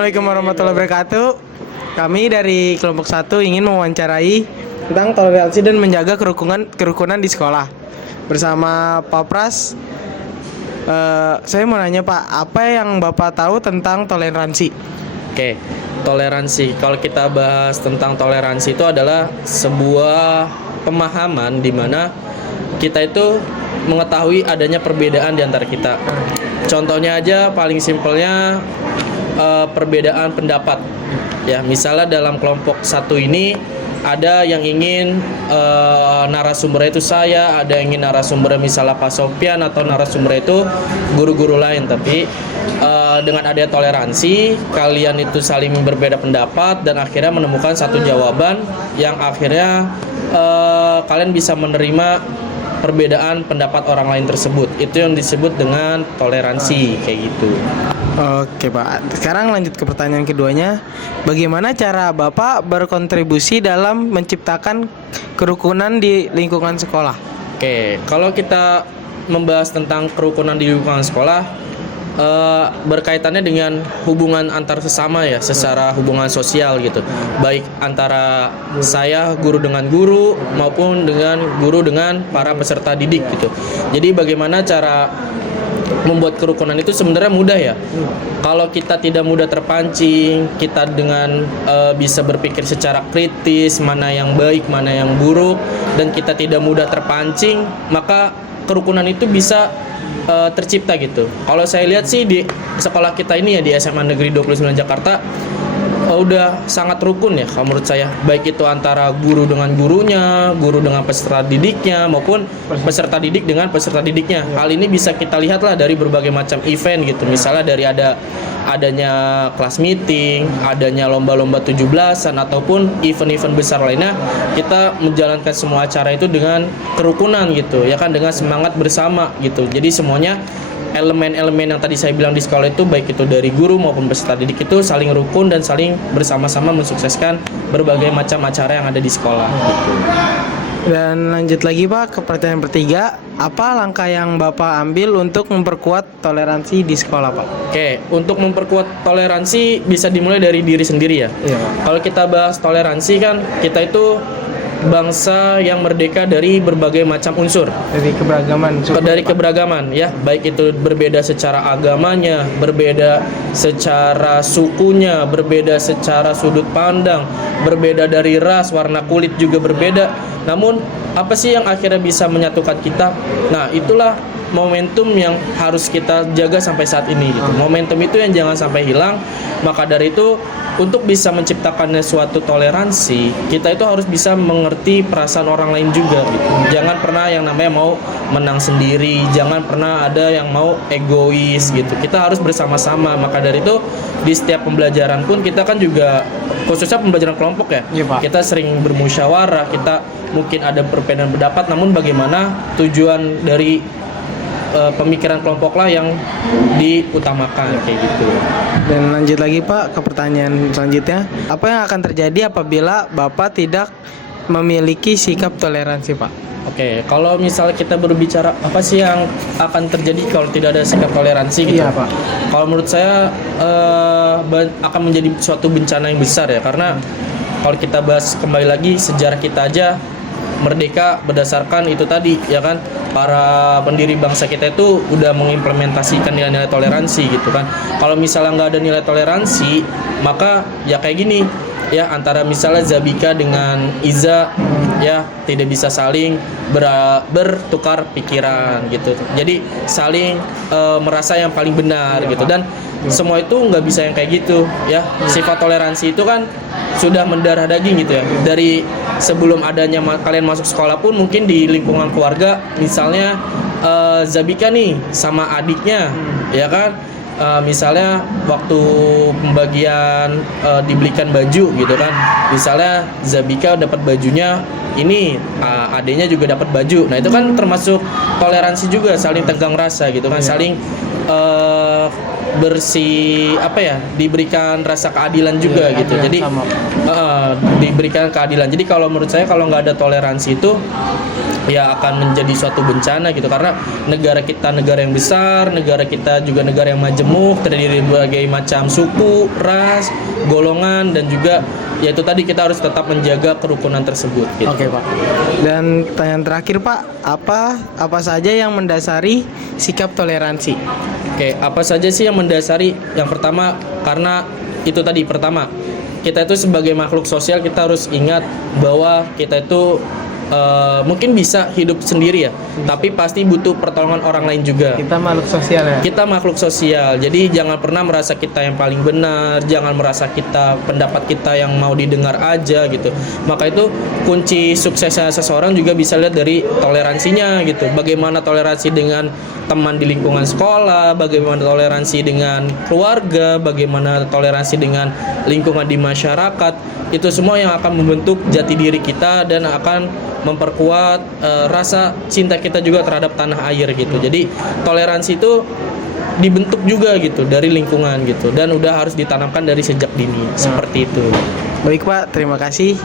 Assalamualaikum warahmatullahi wabarakatuh. Kami dari kelompok 1 ingin mewawancarai tentang toleransi dan menjaga kerukunan di sekolah. Bersama Pak Pras, saya mau nanya Pak, apa yang Bapak tahu tentang toleransi? Oke, toleransi. Kalau kita bahas tentang toleransi itu adalah sebuah pemahaman di mana kita itu mengetahui adanya perbedaan di antara kita. Contohnya aja paling simpelnya perbedaan pendapat. Ya, misalnya dalam kelompok 1 ini ada yang ingin narasumber itu saya, ada yang ingin narasumber misalnya Pak Sofian atau narasumber itu guru-guru lain. Tapi dengan adanya toleransi, kalian itu saling berbeda pendapat dan akhirnya menemukan satu jawaban yang akhirnya kalian bisa menerima perbedaan pendapat orang lain tersebut. Itu yang disebut dengan toleransi, kayak gitu. Oke Pak, sekarang lanjut ke pertanyaan keduanya. Bagaimana cara Bapak berkontribusi dalam menciptakan kerukunan di lingkungan sekolah? Oke, kalau kita membahas tentang kerukunan di lingkungan sekolah, berkaitannya dengan hubungan antar sesama ya, secara hubungan sosial gitu. Baik antara saya guru dengan guru maupun dengan guru dengan para peserta didik gitu. Jadi bagaimana cara membuat kerukunan itu sebenarnya mudah ya. Kalau kita tidak mudah terpancing, kita dengan bisa berpikir secara kritis mana yang baik, mana yang buruk, dan kita tidak mudah terpancing, maka kerukunan itu bisa tercipta gitu. Kalau saya lihat sih di sekolah kita ini ya, di SMA Negeri 29 Jakarta, udah sangat rukun ya kalau menurut saya, baik itu antara guru dengan gurunya, guru dengan peserta didiknya, maupun peserta didik dengan peserta didiknya. Hal ini bisa kita lihat lah dari berbagai macam event gitu. Misalnya dari adanya kelas meeting, adanya lomba-lomba 17-an ataupun event-event besar lainnya, kita menjalankan semua acara itu dengan kerukunan gitu ya kan, dengan semangat bersama gitu. Jadi semuanya elemen-elemen yang tadi saya bilang di sekolah itu, baik itu dari guru maupun peserta didik, itu saling rukun dan saling bersama-sama mensukseskan berbagai macam acara yang ada di sekolah gitu. Dan lanjut lagi Pak ke pertanyaan ketiga, apa langkah yang Bapak ambil untuk memperkuat toleransi di sekolah Pak? Oke, untuk memperkuat toleransi bisa dimulai dari diri sendiri ya. Iya Pak. Kalau kita bahas toleransi kan, kita itu bangsa yang merdeka dari berbagai macam unsur. Dari keberagaman. Dari keberagaman ya, baik itu berbeda secara agamanya, berbeda secara sukunya, berbeda secara sudut pandang, berbeda dari ras, warna kulit juga berbeda. Namun apa sih yang akhirnya bisa menyatukan kita? Nah, itulah momentum yang harus kita jaga sampai saat ini gitu. Momentum itu yang jangan sampai hilang. Maka dari itu, untuk bisa menciptakan suatu toleransi, kita itu harus bisa mengerti perasaan orang lain juga gitu. Jangan pernah yang namanya mau menang sendiri, jangan pernah ada yang mau egois gitu. Kita harus bersama-sama. Maka dari itu, di setiap pembelajaran pun kita kan juga, khususnya pembelajaran kelompok ya, Iya, Pak. kita sering bermusyawarah, kita mungkin ada perbedaan pendapat, namun bagaimana tujuan dari pemikiran kelompok lah yang diutamakan kayak gitu. Dan lanjut lagi Pak ke pertanyaan selanjutnya, apa yang akan terjadi apabila Bapak tidak memiliki sikap toleransi Pak? Oke, kalau misalnya kita berbicara apa sih yang akan terjadi kalau tidak ada sikap toleransi gitu. Iya Pak. Kalau menurut saya akan menjadi suatu bencana yang besar ya, karena kalau kita bahas kembali lagi sejarah kita aja, merdeka berdasarkan itu tadi ya kan, para pendiri bangsa kita itu udah mengimplementasikan nilai-nilai toleransi gitu kan. Kalau misalnya nggak ada nilai toleransi, maka ya kayak gini ya, antara misalnya Zabika dengan Iza ya tidak bisa saling bertukar pikiran gitu. Jadi saling merasa yang paling benar gitu, dan semua itu nggak bisa yang kayak gitu ya. Sifat toleransi itu kan sudah mendarah daging gitu ya. Dari sebelum adanya kalian masuk sekolah pun, mungkin di lingkungan keluarga, misalnya Zabika nih sama adiknya ya kan, misalnya waktu pembagian dibelikan baju gitu kan, misalnya Zabika dapat bajunya ini, adiknya juga dapat baju. Nah, itu kan termasuk toleransi juga, saling tegang rasa gitu kan, saling diberikan rasa keadilan juga gitu. Jadi diberikan keadilan. Jadi kalau menurut saya, kalau nggak ada toleransi itu, ya akan menjadi suatu bencana gitu, karena negara kita negara yang besar, negara kita juga negara yang majemuk, terdiri dari berbagai macam suku, ras, golongan, dan juga yaitu tadi kita harus tetap menjaga kerukunan tersebut gitu. Oke Pak. Dan pertanyaan terakhir Pak, apa saja yang mendasari sikap toleransi? Oke, apa saja sih yang mendasari? Yang pertama, karena itu tadi pertama, kita itu sebagai makhluk sosial kita harus ingat bahwa kita itu mungkin bisa hidup sendiri ya, tapi pasti butuh pertolongan orang lain juga. Kita makhluk sosial ya. Kita makhluk sosial, jadi jangan pernah merasa kita yang paling benar, jangan merasa pendapat kita yang mau didengar aja gitu. Maka itu kunci suksesnya seseorang juga bisa lihat dari toleransinya gitu. Bagaimana toleransi dengan teman di lingkungan sekolah, bagaimana toleransi dengan keluarga, bagaimana toleransi dengan lingkungan di masyarakat. Itu semua yang akan membentuk jati diri kita dan akan memperkuat rasa cinta kita juga terhadap tanah air gitu. Jadi toleransi itu dibentuk juga gitu dari lingkungan gitu, dan udah harus ditanamkan dari sejak dini seperti itu. Baik Pak, terima kasih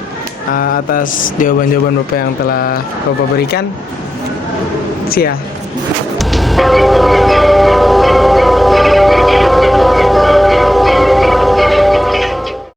atas jawaban-jawaban Bapak yang telah Bapak berikan.